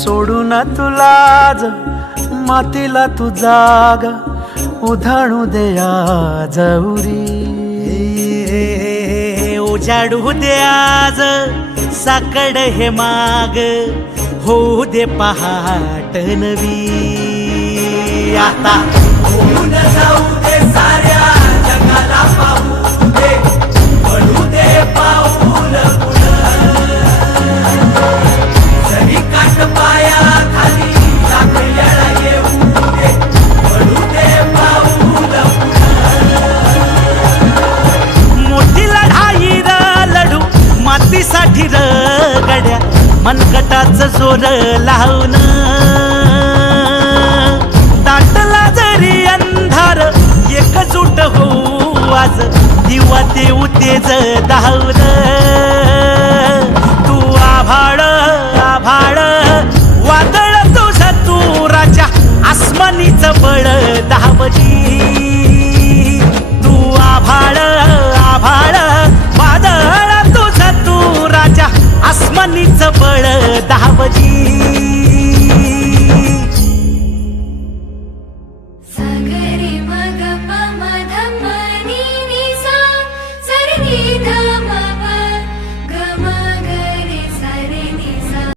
सोडून तुलाज मातीला तू जाग उधाणू दे आज उरी उजाडू दे आज साकड हे माग होऊ दे पहाट नवी आता होऊन जाऊ दे साऱ्या जगाला पाहू दे पडू दे पाऊल जरी काट पाया खाली टाकल्याला येऊ दे पडू दे पाऊल मोठी लढाई र लढू मातीसाठी र गड्या मनगटाचं जोर लावून दाटला जरी अंधार एकजूट होऊ आज दिवा देऊ तेज धावून तू आभाळ आभाळ वादळ तुझं तू राजा आसमानीचं बळ दावली तू आभाळ आभाळ वादळ तुझं तू राजा आसमानीचं बळ दावली